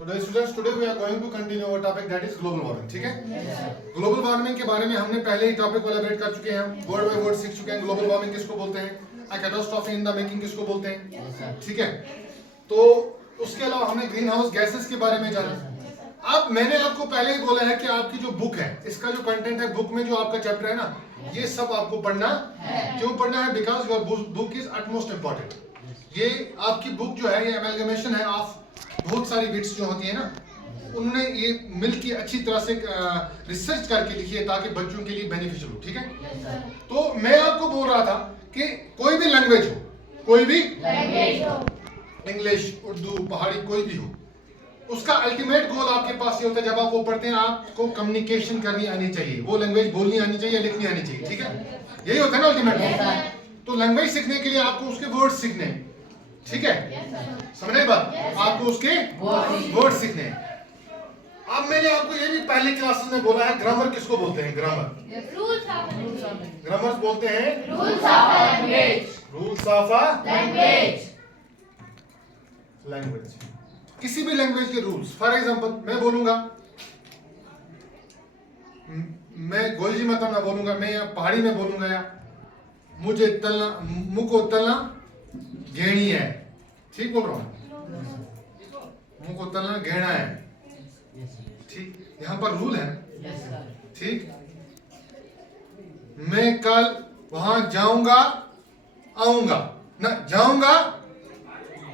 Today students, today we are going to continue our topic that is global warming. ठीक है? Global warming के बारे में हमने पहले ही टॉपिक को एलैबोरेट कर चुके हैं, वर्ड बाय वर्ड सीख चुके हैं। ग्लोबल वार्मिंग किसको बोलते हैं, अ कैटास्ट्रॉफी इन द मेकिंग किसको बोलते हैं, ठीक है? तो उसके अलावा हमने ग्रीन हाउस गैसेस के बारे में जाना। अब मैंने आपको पहले ही बोला है कि आपकी जो बुक है, इसका जो कंटेंट है बुक में, जो आपका चैप्टर है ना, ये सब आपको पढ़ना है। क्यों पढ़ना है? Because your book is utmost important. ये आपकी बुक जो है, ये एमलगमेशन है ऑफ बहुत सारी बिट्स जो होती है ना, उन्होंने ये मिलकर अच्छी तरह से रिसर्च करके लिखी है ताकि बच्चों के लिए बेनिफिशियल हो, ठीक है? तो मैं आपको बोल रहा था कि कोई भी लैंग्वेज हो, कोई भी लैंग्वेज हो, इंग्लिश, उर्दू, पहाड़ी, कोई भी हो, उसका अल्टीमेट गोल आपके पास ये होता है, जब आप वो पढ़ते हैं आपको कम्युनिकेशन करनी आनी चाहिए, वो लैंग्वेज बोलनी आनी चाहिए, लिखनी आनी चाहिए, ठीक है? यही होता है ना अल्टीमेट गोल। तो लैंग्वेज सीखने के लिए आपको उसके वर्ड सीखने हैं, ठीक है? समझे बात? आपको उसके वर्ड सीखने हैं। अब मैंने आपको ये भी पहले क्लासेस में बोला है, ग्रामर किसको बोलते हैं? ग्रामर ग्रामर बोलते हैं रूल्स ऑफ अ लैंग्वेज। किसी भी लैंग्वेज के रूल्स। फॉर एग्जांपल मैं बोलूंगा, मैं गोलजी मतलब मैं बोलूंगा, मैं या पहाड़ी में बोलूंगा, या मुझे तलना, मुंह को तलना घेणी है, ठीक बोल रहा हूं? मुंह को तलना घेना है, ठीक? यहां पर रूल है, ठीक? मैं कल वहां जाऊंगा, आऊंगा ना, जाऊंगा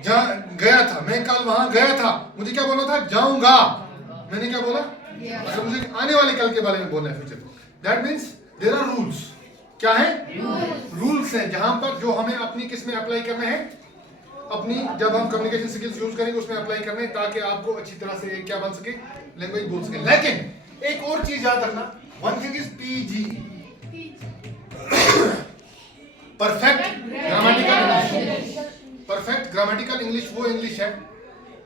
गया था, मैं कल वहां गया था, मुझे क्या बोलना था? जाऊंगा। मैंने क्या बोला? अगर मुझे आने वाले कल के बारे में बोलना है, future, that means there are rules. क्या है? रूल्स हैं, जहां पर जो हमें अपनी किस में अप्लाई करना है, अपनी जब हम कम्युनिकेशन स्किल्स यूज करेंगे उसमें अप्लाई करना है, ताकि आपको अच्छी तरह से क्या बन सके, लैंग्वेज बोल सके। लेकिन एक और चीज याद रखना, one thing is PG, perfect grammatical English. Perfect grammatical English वो इंग्लिश है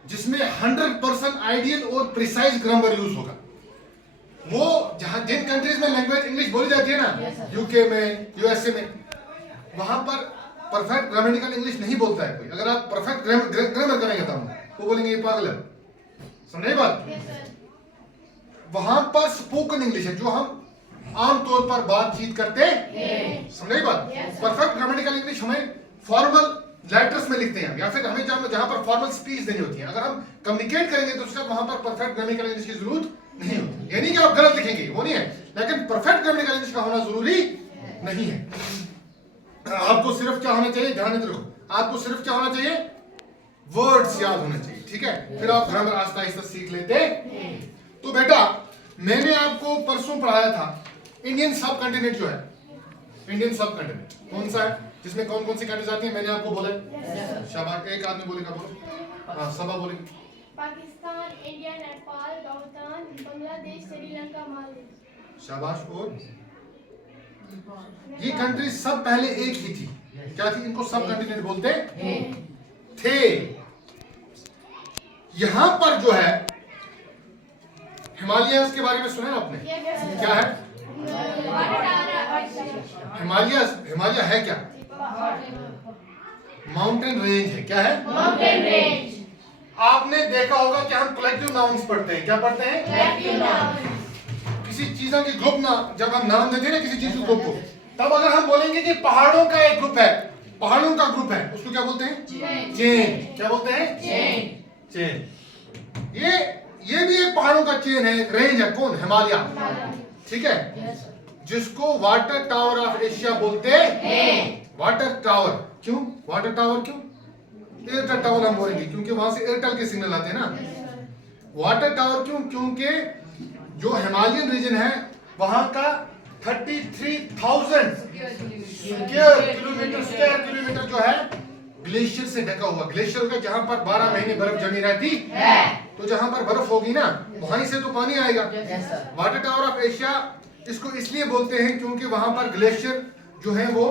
जिसमें 100% आइडियल और प्रिसाइज ग्रामर यूज होगा। वो जहां जिन कंट्रीज में लैंग्वेज इंग्लिश बोली जाती है ना, यूके में, यूएसए में, वहां पर परफेक्ट ग्रामेटिकल इंग्लिश नहीं बोलता है कोई। अगर आप परफेक्ट ग्रामर करेंगे तो वो बोलेंगे ये पागल है, समझे बात? वहां पर स्पोकन इंग्लिश है, जो हम आमतौर पर बातचीत करते हैं, समझे बात? परफेक्ट ग्रामेटिकल इंग्लिश हमें फॉर्मल लेटर्स में लिखते हैं, या फिर हमें जहां पर फॉर्मल स्पीच देनी होती है, अगर हम कम्युनिकेट करेंगे तो उसका वहां पर परफेक्ट ग्रामेटिकल इंग्लिश की जरूरत नहीं होती। यानी कि आप गलत लिखेंगे वो नहीं है, लेकिन परफेक्ट ग्रामेटिकल इंग्लिश का होना जरूरी नहीं है। आपको सिर्फ क्या होना चाहिए, ध्यान रखो, आपको सिर्फ क्या होना चाहिए? वर्ड्स याद होने चाहिए, ठीक है? फिर आप ग्रामर आस्ता आस्ता सीख लेते। तो बेटा मैंने आपको परसों पढ़ाया था इंडियन सब कॉन्टिनेंट जो है, इंडियन सब कॉन्टिनेंट कौन सा है, जिसमें कौन कौन सी कंट्रीज आती है, मैंने आपको बोला। शाबाश, एक आदमी बोलेगा, बोलो। हाँ, सबा बोलेगी। पाकिस्तान, इंडिया, नेपाल, भूटान, बांग्लादेश, श्रीलंका, मालदीव। शाबाश। और ये कंट्रीज सब पहले एक ही थी, क्या थी? इनको सब कॉन्टिनेंट बोलते थे। यहां पर जो है हिमालयस के बारे में सुना है आपने? क्या है हिमालय है क्या? माउंटेन रेंज है। क्या है? Mountain range. आपने देखा होगा कि हम कलेक्टिव नाउन्स पढ़ते हैं। क्या पढ़ते हैं? Collective nouns. किसी चीजों के ग्रुप ना, जब हम नाम देते हैं ना किसी चीज के ग्रुप को, तब अगर हम बोलेंगे कि पहाड़ों का एक ग्रुप है, पहाड़ों का ग्रुप है, उसको क्या बोलते हैं? चेन। क्या बोलते हैं? चेन। ये भी एक पहाड़ों का चेन है, एक रेंज है। कौन? हिमालय, ठीक है? जिसको वाटर टावर ऑफ एशिया बोलते हैं। वाटर टावर क्यों? वाटर टावर क्यों? एयरटेल टावर हम बोलेंगे क्योंकि वहां से एयरटेल के सिग्नल आते हैं ना। वाटर टावर क्यों? क्योंकि जो हिमालयन रीजन है वहां का 33,000 किलोमीटर जो है ग्लेशियर से ढका हुआ। ग्लेशियर का जहां पर 12 महीने बर्फ जमी रहती है, तो जहां पर बर्फ होगी ना वहीं से तो पानी आएगा। वाटर टावर ऑफ एशिया इसको इसलिए बोलते हैं क्योंकि वहां पर ग्लेशियर जो है वो,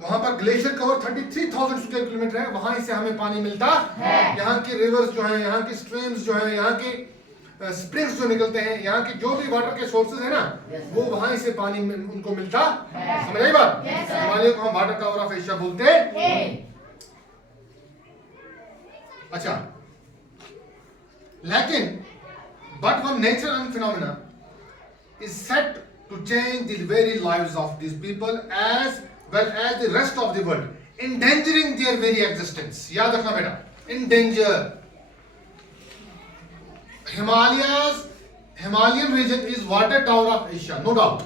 वहां पर ग्लेशियर का और 33,000 स्क्वायर किलोमीटर है, वहां से हमें पानी मिलता है। यहाँ के रिवर्स जो है, यहाँ के स्ट्रीम्स जो है, यहाँ के स्प्रिंग्स जो निकलते हैं, यहाँ के जो भी वाटर के सोर्सेज है ना, वो वहां से पानी उनको मिलता। समझ आई बात? हिमालय को हम वाटर टावर ऑफ एशिया बोलते हैं। अच्छा, लेकिन but one natural phenomena is set to change the very lives of these people as well as the rest of the world, endangering their very existence. याद रखना बेटा, endanger. Himalayan region is water tower of Asia, no doubt.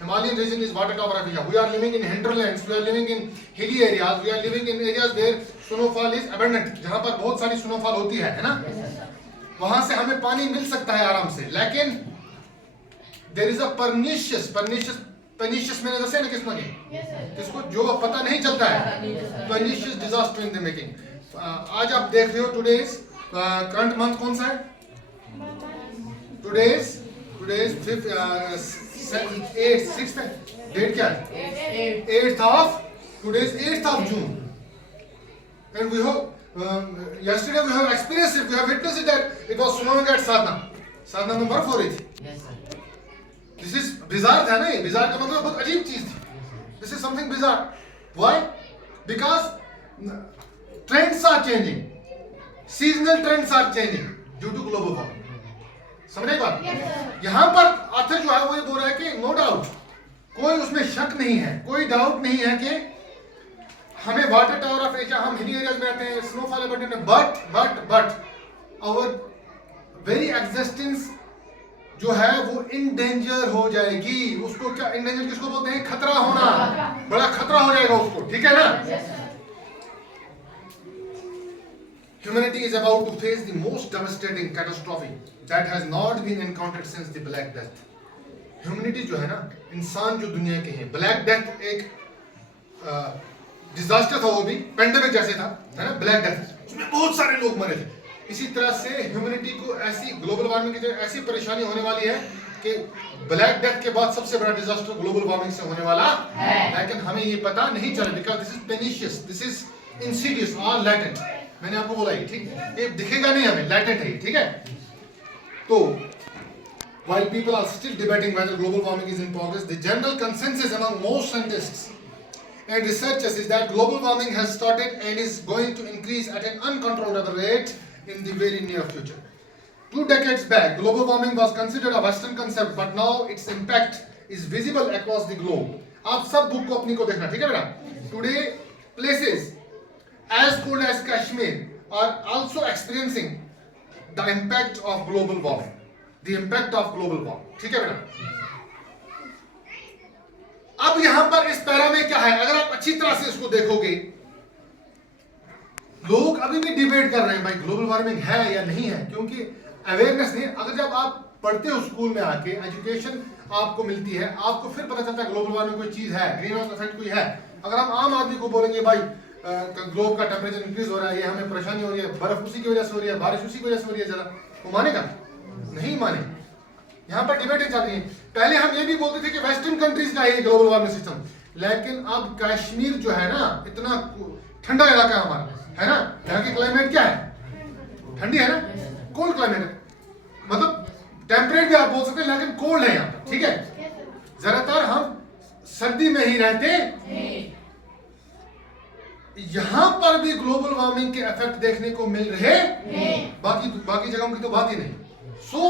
Himalayan region is water tower of Asia. We are living in hinterlands, we are living in hilly areas, we are living in areas where snowfall is abundant, जहाँ पर बहुत सारी snowfall होती है ना? वहाँ से हमें पानी मिल सकता है आराम से, लेकिन there is a pernicious मैंने दसे ना किसको नहीं, किसको जो पता नहीं चलता है, pernicious disaster in the making. आज आप देख रहे हो today's current month कौन सा है? Today's 6th है, डेट क्या है? 8th of June, and we have yesterday we have experienced it, we have witnessed it that it was snowing at साधना में बर्फ हो रही थी. This is bizarre था ना, ये bizarre का मतलब बहुत अजीब चीज थी. This is something bizarre. Why? Because trends are changing, seasonal trends are changing due to global warming. समझे बात? यहाँ पर ऑथर जो है वो ये बोल रहा है कि नो डाउट, कोई उसमें शक नहीं है, कोई डाउट नहीं है कि हमें वाटर टावर ऑफ एशिया, हम हिली एरियाज में रहते हैं, स्नोफॉल अबंडेंट है, बट आवर वेरी एग्जिस्टेंस जो है वो इंडेंजर हो जाएगी. उसको क्या इंडेंजर किसको बोलते हैं? खतरा होना, बड़ा खतरा हो जाएगा उसको, ठीक है ना? Humanity is about to face the most devastating catastrophe that has not been encountered since the Black Death. Humanity जो है ना, इंसान जो दुनिया के हैं, Black Death एक डिजास्टर था, वो भी पेंडेमिक जैसे था, है ना? ब्लैक डेथ, उसमें बहुत सारे लोग मरे थे. इसी तरह से ह्यूमैनिटी को ऐसी ग्लोबल वार्मिंग की ऐसी परेशानी होने वाली है कि ब्लैक डेथ के बाद सबसे बड़ा डिजास्टर ग्लोबल वार्मिंग से होने वाला है, लेकिन हमें ये पता नहीं चला, because this is pernicious, this is insidious और लैटेंट. मैंने आपको बोला ये, ठीक, ये दिखेगा नहीं हमें, लैटेंट है, ठीक है? तो while people are still debating whether global warming is in progress, the general consensus among most scientists and researchers is that global warming has started and is going to increase at an uncontrolled rate in the very near future. 2 decades back, global warming was considered a Western concept, but now its impact is visible across the globe. आप सब book को अपनी को देखना, ठीक है बेटा? Today, places as cold as Kashmir are also experiencing the impact of global warming. The impact of global warming, ठीक है बेटा? अब यहां पर इस पैरा में क्या है, अगर आप अच्छी तरह से इसको देखोगे, लोग अभी भी डिबेट कर रहे हैं भाई ग्लोबल वार्मिंग है या नहीं है, क्योंकि अवेयरनेस नहीं. अगर जब आप पढ़ते हो स्कूल में आके, एजुकेशन आपको मिलती है, आपको फिर पता चलता है ग्लोबल वार्मिंग कोई चीज है, ग्रीन हाउस इफेक्ट कोई है. अगर हम आम आदमी को बोलेंगे भाई ग्लोब का टेम्परेचर इंक्रीज हो रहा है, ये हमें परेशानी हो रही है, बर्फ उसी की वजह से हो रही है, बारिश उसी की वजह से हो रही है, जरा वो मानेगा? नहीं माने. यहाँ पर डिबेटें चल रही है. पहले हम ये भी बोलते थे कि वेस्टर्न कंट्रीज का है ग्लोबल वार्मिंग सिस्टम, लेकिन अब कश्मीर जो है ना, इतना ठंडा इलाका हमारा है ना, यहाँ की क्लाइमेट क्या है? ठंडी है ना, कोल्ड क्लाइमेट है, मतलब टेम्परेट भी आप बोल सकते हैं, लेकिन कोल्ड है यहाँ पर, ठीक है? ज्यादातर हम सर्दी में ही रहते, यहाँ पर भी ग्लोबल वार्मिंग के इफेक्ट देखने को मिल रहे, बाकी जगहों की तो बात ही नहीं. सो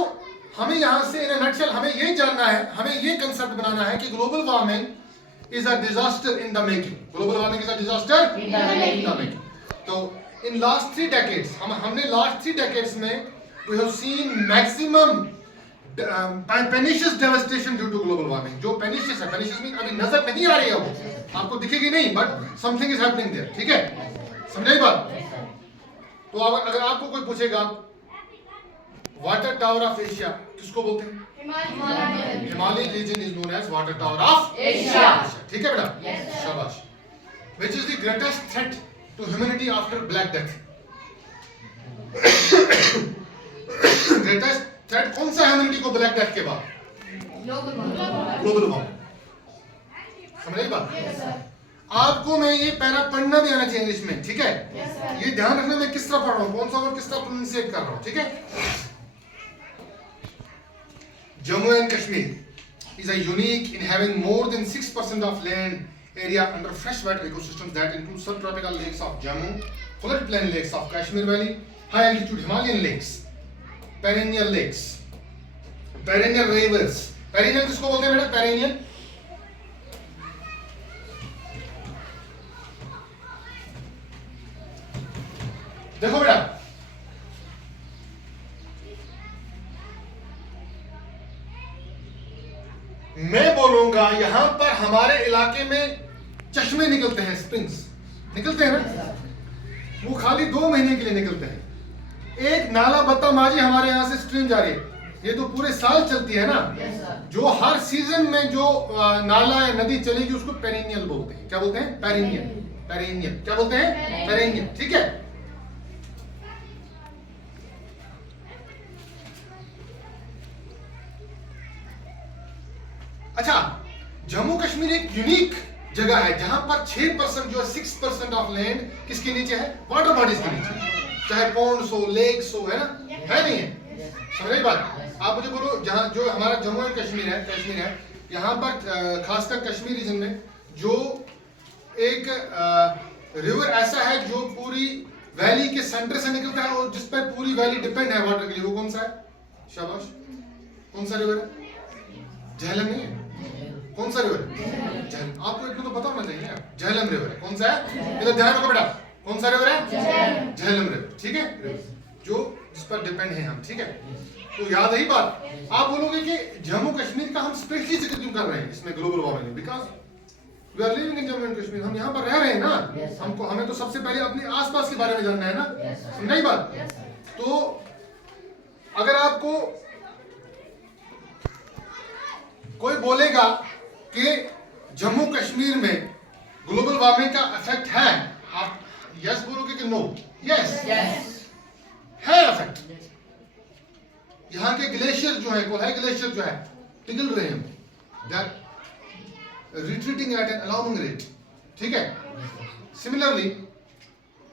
हमें यहाँ से इन नटशेल हमें ये जानना है, हमें ये कंसेप्ट बनाना है कि global warming is a disaster in the making. Global warming is a disaster in the making. तो इन लास्ट 3 decades हमने लास्ट 3 decades में we have seen maximum pernicious devastation due to global warming. जो pernicious है, पेनिशियस mean अभी नजर नहीं आ रही है, वो आपको दिखेगी नहीं, but something is happening there, ठीक है? समझे बात? तो अगर आपको कोई पूछेगा वाटर टावर ऑफ एशिया किसको बोलते हैं? Himalaya region is known as water tower of Asia, ठीक है बेटा? शाबाश. Which is the greatest threat to humanity after black death? Greatest threat कौन सा ह्यूमैनिटी को ब्लैक डेथ के बाद? Global warming. समझे बात? आपको मैं ये पैरा पढ़ना भी आना चाहिए इंग्लिश में, ठीक है? ये ध्यान रखना मैं किस तरह पढ़ रहा हूँ, कौन सा वर्ड किस तरह प्रोनाउंसिएट कर रहा हूँ, ठीक है? Jammu and Kashmir is a unique in having more than 6% of land area under freshwater ecosystems that include subtropical lakes of Jammu, floodplain lakes of Kashmir Valley, high altitude Himalayan lakes, perennial lakes, perennial rivers. Perennial किसको बोलते हैं बेटा? Perennial देखो बेटा, मैं बोलूंगा यहां पर हमारे इलाके में चश्मे निकलते हैं, स्प्रिंग्स निकलते हैं ना, वो खाली 2 महीने के लिए निकलते हैं। एक नाला बत्तामाजी हमारे यहां से स्ट्रीम जा रही है, ये तो पूरे साल चलती है ना। जो हर सीजन में जो नाला या नदी चलेगी उसको पेरेनियल बोलते हैं। क्या बोलते हैं? पेरेनियल। पेरेनियल क्या बोलते हैं? पेरेनियल। ठीक है। अच्छा, जम्मू कश्मीर एक यूनिक जगह है जहां पर 6% जो है 6% ऑफ लैंड किसके नीचे है? वाटर बॉडीज के नीचे, चाहे पॉन्ड्स हो, लेक्स हो, है ना, है नहीं है? समझ रही बात? आप मुझे बोलो, जहां जो हमारा जम्मू एंड कश्मीर है, यहाँ पर खासकर कश्मीर रीजन में जो एक रिवर ऐसा है जो पूरी वैली के सेंटर से निकलता है और जिस पर पूरी वैली डिपेंड है वाटर के लिए, वो कौन सा है? शाबाश, कौन सा रिवर है? झेलम नहीं है? कौन सा रिवर है? झेलम। आपको इतना तो पता होना चाहिए ना, झेलम रिवर है। कौन सा है? इधर ध्यान रखो बेटा, कौन सा रिवर है? झेलम रिवर। ठीक है, जो जिस पर डिपेंड है हम। ठीक है, तो याद है ही बात। आप बोलोगे कि जम्मू कश्मीर का हम स्पेशली जिक्र क्यों कर रहे हैं इसमें global warming? Because we are living in Jammu and Kashmir, हम यहाँ पर रह रहे हैं ना। हमको हमें तो सबसे पहले अपने आसपास के बारे में जानना है ना, समझा ही बात? तो अगर आपको कोई बोलेगा कि जम्मू कश्मीर में ग्लोबल वार्मिंग का इफेक्ट है, आप यस बोलोगे कि नो? यस है इफेक्ट। यहाँ के ग्लेशियर जो है, कोलहाई ग्लेशियर जो है, पिघल रहे हैं, they are retreating at an alarming rate. ठीक है। Similarly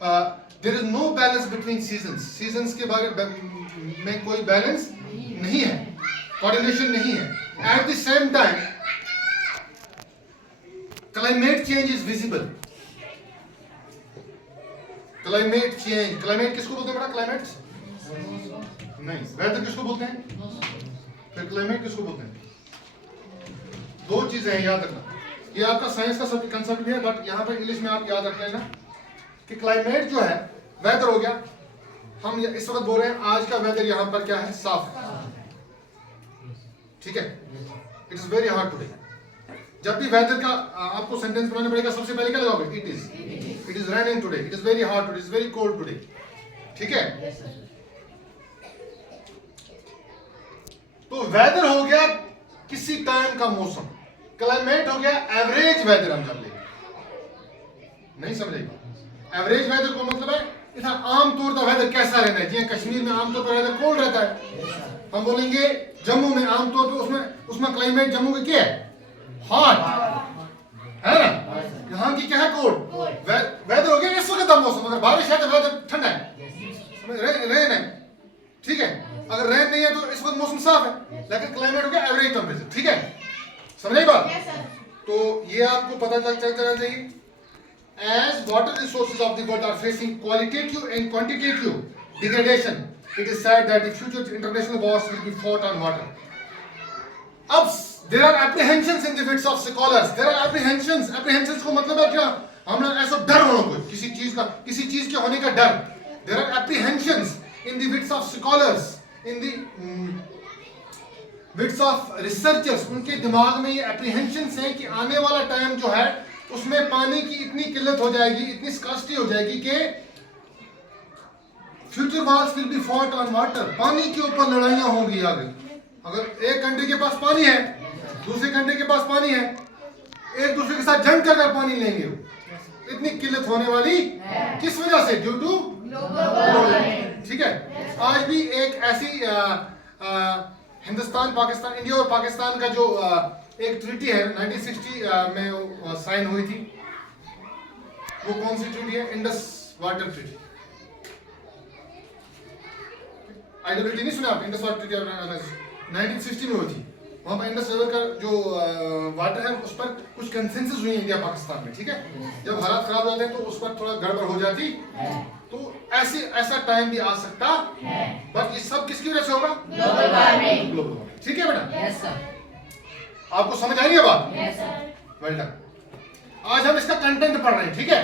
there is no balance between seasons, seasons के बारे में कोई बैलेंस नहीं है, कोऑर्डिनेशन नहीं है। At the same time climate change is visible. Climate change, climate किसको बोलते हैं बेटा? क्लाइमेट नहीं, वेदर किसको बोलते हैं? फिर क्लाइमेट किसको बोलते हैं? 2 चीजें हैं, याद रखना। ये आपका साइंस का सब कंसेप्ट भी है, बट यहाँ पर इंग्लिश में आप याद रख लेना कि क्लाइमेट जो है, वेदर हो गया, हम इस वक्त बोल रहे हैं आज का वेदर यहाँ पर क्या है? साफ। ठीक है, it is very hard today. जब भी वेदर का आपको सेंटेंस बनाना पड़ेगा, सबसे पहले क्या लगाओगे? It is raining today, it is very hot today, it is very cold today. ठीक है, तो वेदर हो गया किसी टाइम का मौसम, क्लाइमेट हो गया एवरेज वेदर। हम जब लेंगे, नहीं समझेगा? एवरेज वेदर को मतलब है इतना आमतौर का वेदर कैसा रहना है। जिया कश्मीर में आमतौर पर वेदर कोल्ड रहता है, हम बोलेंगे जम्मू में आमतौर पर उसमें क्लाइमेट जम्मू का क्या है? हॉट है ना। यहाँ की क्या है? कोल्ड। वेदर हो गया इस वक्त का मौसम। अगर बारिश है तो वेदर ठंडा है, रेन है। ठीक है, अगर रेन नहीं है तो इस वक्त मौसम साफ है, लेकिन क्लाइमेट हो गया एवरेज टेंपरेचर। ठीक है, समझे बात? तो ये आपको पता चलना चाहिए। As water resources of the world are facing qualitative and quantitative degradation, it is said that the future international wars will be fought on water. अब there are apprehensions in the wits of scholars. There are apprehensions. Apprehensions को मतलब है क्या? हम लोग ऐसा डर होना, कोई किसी चीज के होने का डर। There are apprehensions in the wits of scholars, in the wits of researchers. उनके दिमाग में ये apprehensions हैं कि आने वाला टाइम जो है उसमें पानी की इतनी किल्लत हो जाएगी, इतनी स्कार्सिटी हो जाएगी कि future Wars will be fought on water. पानी के ऊपर लड़ाइयां होंगी आगे। अगर एक कंट्री के पास पानी है, दूसरे कंट्री के पास पानी है, एक दूसरे के साथ जंग कर पानी लेंगे। इतनी किल्लत होने वाली किस वजह से? Due to global. ठीक है, आज भी एक ऐसी हिंदुस्तान, पाकिस्तान, इंडिया और पाकिस्तान का जो एक ट्रीटी है 1960 में साइन हुई थी। वो कौन सी ट्रीटी है? Indus water treaty. IWT नहीं सुना आप? इंडस वाटर ट्रीटी 1960 में हुई थी। वहां पर इंडस रिवर का जो वाटर है उस पर कुछ कंसेंसस हुई इंडिया पाकिस्तान में। ठीक है, जब हालात खराब हो जाते हैं तो उस पर थोड़ा गड़बड़ हो जाती। तो ऐसा टाइम भी आ सकता है, बट ये सब किसकी वजह से होगा? Global warming. Global warming. ठीक है बेटा, Yes, sir. आपको समझ आई है बात? Yes, sir. Well done. आज हम इसका कंटेंट पढ़ रहे हैं, ठीक है?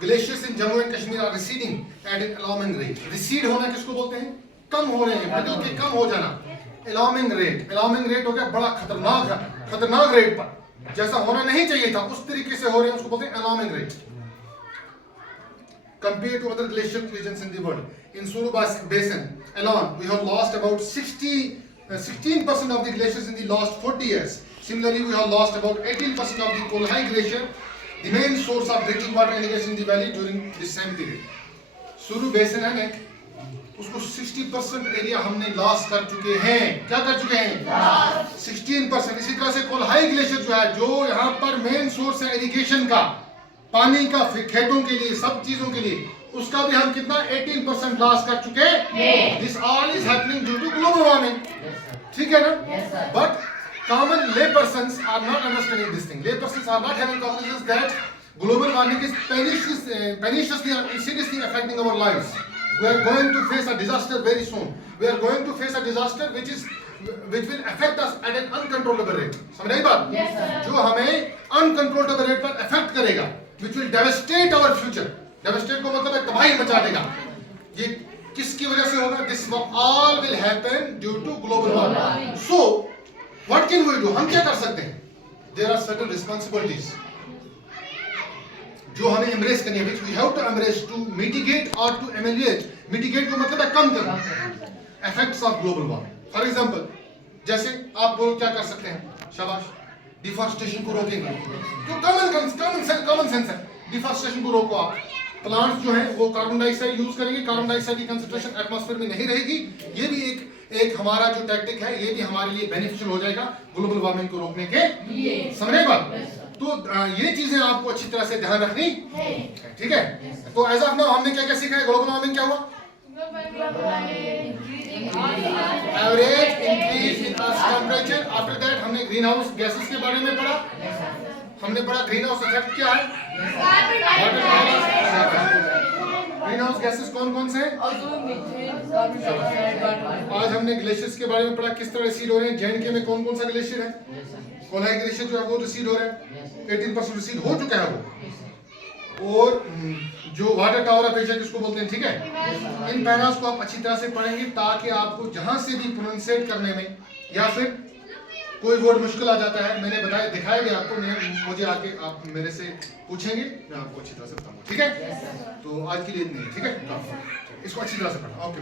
Glaciers in Jammu and Kashmir are receding at an alarming rate. Recede होना किसको बोलते हैं? कम हो रहे हैं, पिघल के कम हो जाना। अलार्मिंग रेट, अलार्मिंग रेट हो गया बड़ा खतरनाक रेट पर, जैसा होना नहीं चाहिए था उस तरीके से हो रहे हैं, उसको बोलते हैं alarming rate. Compared to other glacial regions in the world, in Sulu Basin alone, we have lost about 16% of the glaciers in the last 40 years. Similarly, we have lost about 18% of the Kolhai Glacier, the main source of drinking water irrigation in the valley during this same period. Sulu Basin है ना, उसको 60% area हमने loss कर चुके हैं। क्या कर चुके हैं? 16%। इसी तरह से कोल्हाई ग्लेशियर जो है, जो यहाँ पर मेन सोर्स है इरिगेशन का, पानी का खेतों के लिए, सब चीजों के लिए, उसका भी हम कितना 18% लॉस कर चुके हैं। This all is happening due to global warming. ठीक है ना? But common lay persons are not understanding this thing. Lay persons are not having cognizance that global warming is perniciously and seriously affecting our lives. We are going to face a disaster very soon. We are going to face a disaster which will affect us at an uncontrollable rate. समझ रही बात? जो हमें uncontrollable rate पर affect करेगा, which will devastate our future. Devastate को मतलब है तबाही मचा देगा। ये किसकी वजह से होगा? This all will happen due to global warming. So, what can we do? हम क्या कर सकते हैं? There are certain responsibilities जो हमें एम्ब्रेस करनी है, which we have to embrace to mitigate or to ameliorate. Mitigate को मतलब है कम करना effects of global warming. For example, जैसे आप लोग क्या कर सकते हैं? शाबाश, डिफॉरेस्टेशन को रोकेंगे। तो कॉमन सेंस है, डिफॉरेस्टेशन को रोको आप। प्लांट्स जो हैं वो कार्बन डाइऑक्साइड यूज करेंगे, कार्बन डाइऑक्साइड की कंसंट्रेशन एटमॉस्फेयर में नहीं रहेगी। ये भी एक हमारा जो टैक्टिक है, ये भी हमारे लिए बेनिफिशियल हो जाएगा ग्लोबल वार्मिंग को रोकने के। समझे बात? तो ये चीजें आपको अच्छी तरह से ध्यान रखनी है, ठीक है? तो एज ऑफ नाउ हमने क्या क्या सीखा है? ग्लोबल वार्मिंग क्या हुआ? Average increase in earth temperature. After that हमने ग्रीन हाउस गैसेस के बारे में पढ़ा। हमने पढ़ा ग्रीन हाउस इफेक्ट क्या है। ग्रीन हाउस गैसेस कौन कौन से हैं? आज हमने ग्लेशियर्स के बारे में पढ़ा, किस तरह रिसीड हो रहे हैं। जे में कौन कौन सा ग्लेशियर है? कोल्हाई ग्लेशियर जो है वो रिसीड हो रहा है, 18% रिसीड हो चुका है वो। और जो वाटर टावर ऑफ एशिया किसको बोलते हैं, ठीक है? इन पैरास को आप अच्छी तरह से पढ़ेंगे ताकि आपको जहां से भी प्रोनाउंसिएट करने में या फिर कोई वर्ड मुश्किल आ जाता है, मैंने बताया, दिखाया भी आपको, मुझे आके आप मेरे से पूछेंगे, मैं आपको अच्छी तरह से बताऊंगा। ठीक है? तो आज के लिए इतनी, ठीक है? इसको अच्छी तरह से पढ़ना। ओके।